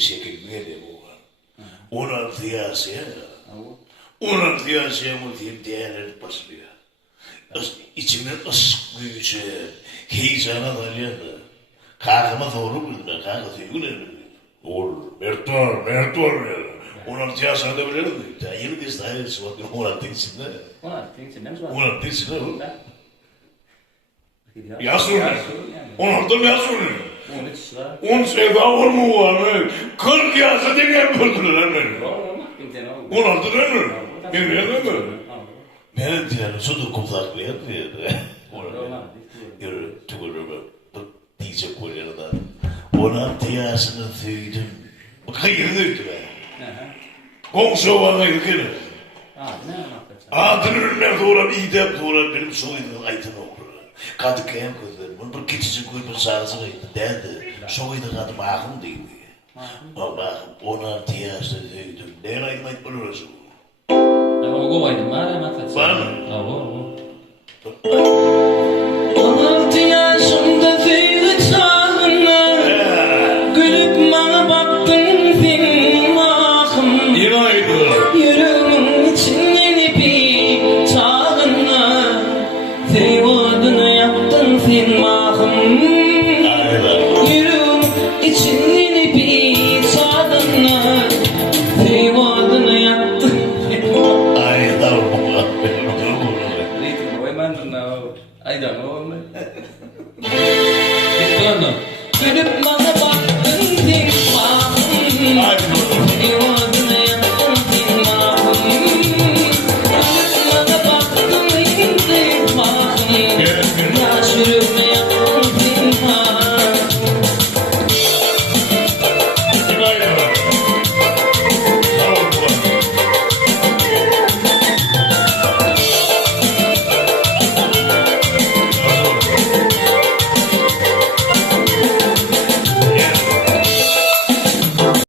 çekilmeye de bu var. 16 yaşaya. 16 yaşaya mı diyeyim değerlenip başlıyor. İçimden ışık büyüyecek, heyecana dalıyordu. Kalkıma doğru bildiler, kalkı diyor ne? Oğlum, Mert var ya. 16 yaşında bilirdim. Yeni kız daha yeni sıvak, 16 içinde. 16 içinde mi var? 16 içinde o. Yaş oluyor. 16 mı yaş oluyor? 13 var. 10 sefer var mı var? 40 yaşında demeye böldüler beni. 16 değil mi? Bilmiyor değil mi? Ben diyorum, suda kumsaklı yapmıyor. Yürü, tükürüm. Diyecek o yanına. 16 yaşında büyüdüm. Hayır döktü ben. Komşu bana yıkını. Adını önüne doğru, idem doğru, benim soyduğum aydın olur. Kadı kıyam gözlerim, bir keçici koyup sağızı kaydı, derdi. Soydu kadı mahkum değildi. Allah'ım, 16 yaşında büyüdüm. Neyin aydın ayıp buluruz bu? Ama kovaydım var ya Maksat. Var mı? Tamam. 16 yaşımda büyüdü çağına, gülüp bana baktın senin mahım. Yüreğimin içinde bir çağına, sevadını yaptın sen mahım. Yüreğimin içinde bir çağına, sevadını yaptın. I don't know. Gülüp bana baktın